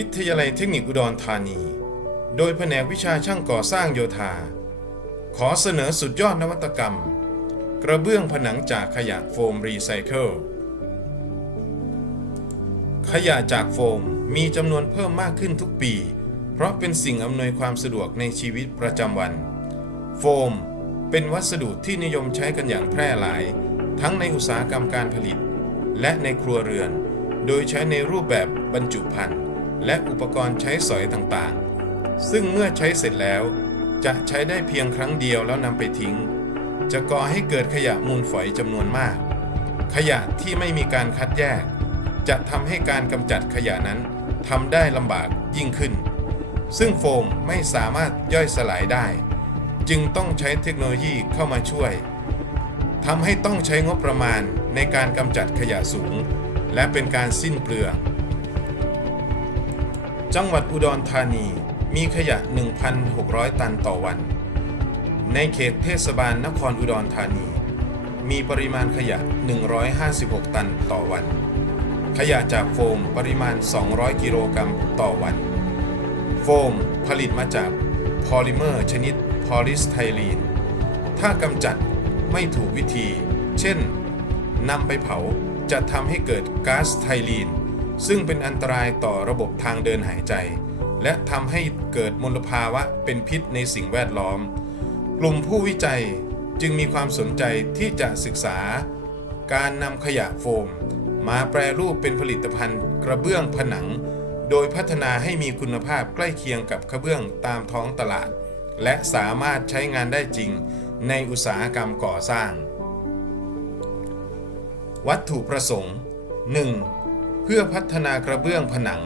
วิทยาลัยเทคนิคอุดรธานี โดยแผนกวิชาช่างก่อสร้างโยธา ขอเสนอสุดยอดนวัตกรรม กระเบื้องผนังจากขยะโฟมรีไซเคิล ขยะจากโฟมมีจำนวนเพิ่มมากขึ้นทุกปี เพราะเป็นสิ่งอำนวยความสะดวกในชีวิตประจำวัน โฟมเป็นวัสดุที่นิยมใช้กันอย่างแพร่หลาย ทั้งในอุตสาหกรรมการผลิต และในครัวเรือน โดยใช้ในรูปแบบบรรจุภัณฑ์ และอุปกรณ์ใช้สอยต่างๆ ซึ่งเมื่อใช้เสร็จแล้ว จะใช้ได้เพียงครั้งเดียวแล้วนำไปทิ้ง จะก่อให้เกิดขยะมูลฝอยจำนวนมาก ขยะที่ไม่มีการคัดแยก จะทำให้การกำจัดขยะนั้นทำได้ลำบากยิ่งขึ้น ซึ่งโฟมไม่สามารถย่อยสลายได้ จึงต้องใช้เทคโนโลยีเข้ามาช่วยทำให้ต้องใช้งบประมาณในการกำจัดขยะสูง และเป็นการสิ้นเปลือง จังหวัดอุดรธานีมีขยะ 1,600 ตันต่อวัน ในเขตเทศบาลนครอุดรธานี มีปริมาณขยะ 156 ตันต่อวัน ขยะจากโฟมปริมาณ 200 กิโลกรัมต่อวัน โฟมผลิตมาจากพอลิเมอร์ชนิดพอลิสไทลีน ถ้ากำจัดไม่ถูกวิธี เช่นนำไปเผาจะทำให้เกิดก๊าซไทลีน ซึ่งเป็นอันตรายต่อระบบทางเดินหายใจ และทำให้เกิดมลภาวะเป็นพิษในสิ่งแวดล้อม กลุ่มผู้วิจัยจึงมีความสนใจที่จะศึกษา การนำขยะโฟม มาแปรรูปเป็นผลิตภัณฑ์กระเบื้องผนัง โดยพัฒนาให้มีคุณภาพใกล้เคียงกับกระเบื้องตามท้องตลาด และสามารถใช้งานได้จริงในอุตสาหกรรมก่อสร้าง วัตถุประสงค์ 1. เพื่อพัฒนากระเบื้องผนัง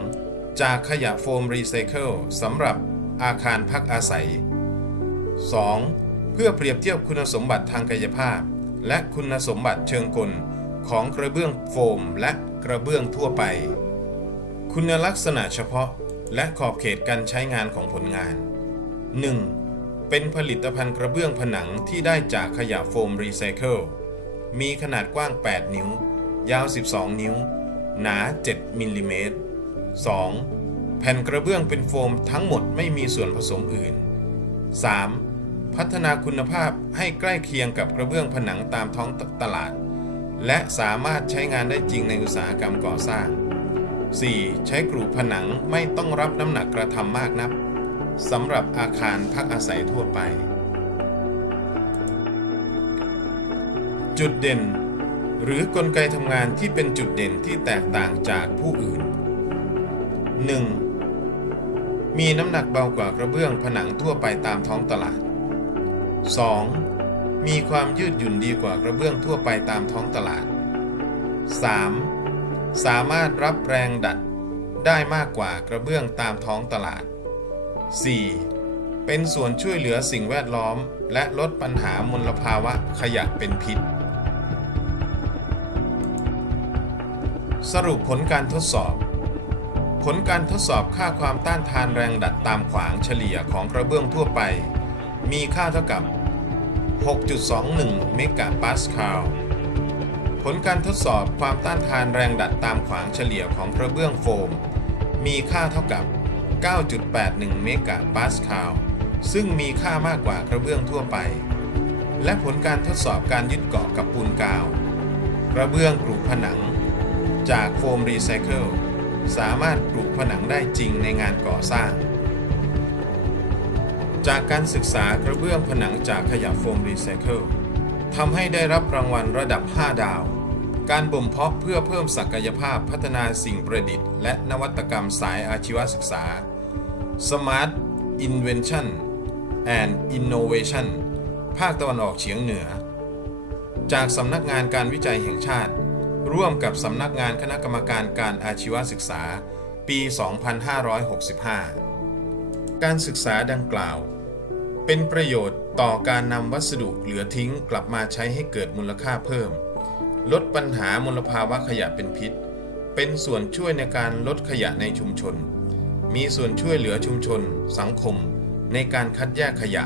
จากขยะโฟมรีไซเคิลสำหรับอาคารพักอาศัย 2. เพื่อเปรียบเทียบคุณสมบัติทางกายภาพ และคุณสมบัติเชิงกลของกระเบื้องโฟมและกระเบื้องทั่วไป คุณลักษณะเฉพาะและขอบเขตการใช้งานของผลงาน 1. เป็นผลิตภัณฑ์กระเบื้องผนังที่ได้จากขยะโฟมรีไซเคิล มีขนาดกว้าง 8 นิ้ว ยาว 12 นิ้ว หนา 7มิลลิเมตร 2. แผ่นกระเบื้องเป็นโฟมทั้งหมดไม่มีส่วนผสมอื่น 3. พัฒนาคุณภาพให้ใกล้เคียงกับกระเบื้องผนังตามท้องตลาด และสามารถใช้งานได้จริงในอุตสาหกรรมก่อสร้าง 4. ใช้กรูผนังไม่ต้องรับน้ำหนักกระทำมากนักสำหรับอาคารพักอาศัยทั่วไป จุดเด่น หรือกลไกทำงานที่เป็นจุดเด่นที่แตกต่างจากผู้อื่น 1. มีน้ำหนักเบากว่ากระเบื้องผนังทั่วไปตามท้องตลาด 2. มีความยืดหยุ่นดีกว่ากระเบื้องทั่วไปตามท้องตลาด 3. สามารถรับแรงดัดได้มากกว่ากระเบื้องตามท้องตลาด 4. เป็นส่วนช่วยเหลือสิ่งแวดล้อม และลดปัญหามลภาวะขยะเป็นพิษ สรุปผลการทดสอบ ผลการทดสอบค่าความต้านทานแรงดัดตามขวางเฉลี่ยของกระเบื้องทั่วไป มีค่าเท่ากับ 6.21 เมกะปาสคาล ผลการทดสอบความต้านทานแรงดัดตามขวางเฉลี่ยของกระเบื้องโฟม มีค่าเท่ากับ 9.81 เมกะปาสคาล ซึ่งมีค่ามากกว่ากระเบื้องทั่วไป และผลการทดสอบการยึดเกาะกับปูนกาว กระเบื้องกรุผนัง จากโฟมรีไซเคิลสามารถปลูกผนังได้จริงในงานก่อสร้าง จากการศึกษากระเบื้องผนังจากขยะโฟมรีไซเคิลทำให้ได้รับรางวัลระดับ 5 ดาว การบ่มเพาะเพื่อเพิ่มศักยภาพพัฒนาสิ่งประดิษฐ์ และนวัตกรรมสายอาชีวศึกษา Smart Invention and Innovation ภาคตะวันออกเฉียงเหนือ จากสำนักงานการวิจัยแห่งชาติ ร่วมกับสำนักงานคณะกรรมการการอาชีวศึกษา ปี 2565 การศึกษาดังกล่าว เป็นประโยชน์ต่อการนำวัสดุเหลือทิ้งกลับมาใช้ให้เกิดมูลค่าเพิ่ม ลดปัญหามลภาวะขยะเป็นพิษ เป็นส่วนช่วยในการลดขยะในชุมชน มีส่วนช่วยเหลือชุมชน สังคม ในการคัดแยกขยะ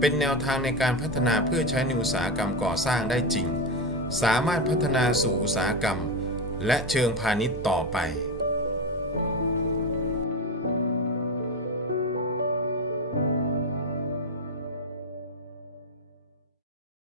เป็นแนวทางในการพัฒนาเพื่อใช้ในอุตสาหกรรมก่อสร้างได้จริง สามารถพัฒนาสู่อุตสาหกรรม และเชิงพาณิชย์ต่อไป